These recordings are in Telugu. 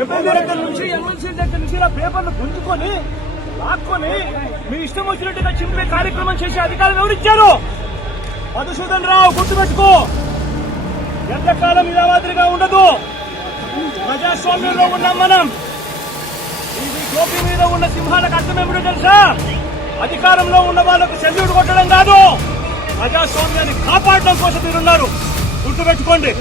ఎమ్మెల్యే దగ్గర నుంచి ఎమ్మెల్సీ దగ్గర నుంచి ఇలా పేపర్లు గుంజుకొని లాక్కొని మీ ఇష్టం వచ్చినట్టుగా చింపే కార్యక్రమం చేసే అధికారులు ఎవరిచ్చారు? మధుసూదన్ రావు గుర్తుపెట్టుకో, ఎంతకాలం ఇలా మాదిరిగా ఉండదు. ప్రజాస్వామ్యంలో ఉన్నాం మనం. ఇది గోపి మీద ఉన్న సింహాలకు అర్థం ఏమిటో తెలుసా? అధికారంలో ఉన్న వాళ్ళకు సెల్యూట్ కొట్టడం కాదు, ప్రజాస్వామ్యాన్ని కాపాడడం కోసం మీరున్నారు. గుర్తుపెట్టుకోండి.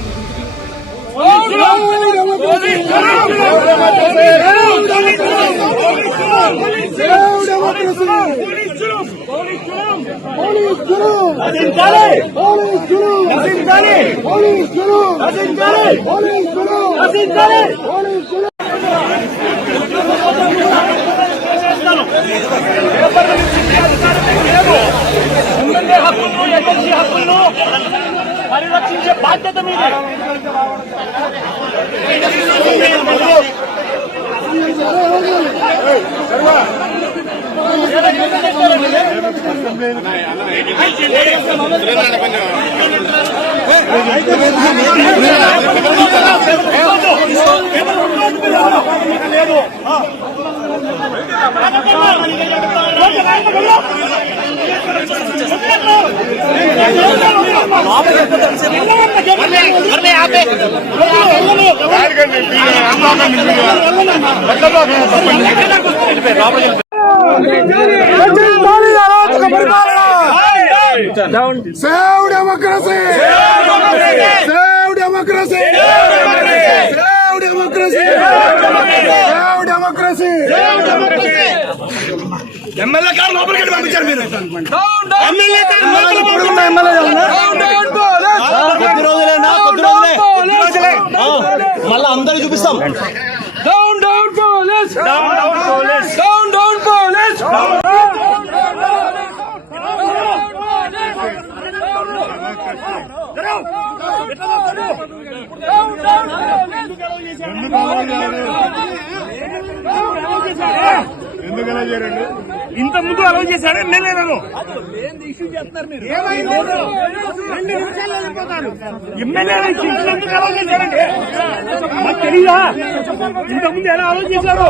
ఎమ్మెల్యే హక్కులను, ఎమ్మెల్సీ హక్కులను పరిరక్షించే బాధ్యత మీదే. లేదు Save democracy! Save democracy! Save democracy! Save democracy! MLA గారు లోపలికి వెళ్ళి పంపించారు మీరు. ఎమ్మెల్యే గారు కొద్ది రోజులే మళ్ళీ అందరూ చూపిస్తాం. Down down police, down down police, down down police. ఇంత ముందు అలౌ చేశాడు ఎమ్మెల్యేలను. ఎమ్మెల్యేలు ఎందుకు అలౌ చేశారండి? మాకు తెలీదా? ఇంత ముందు ఎలా అలౌ చేశారు?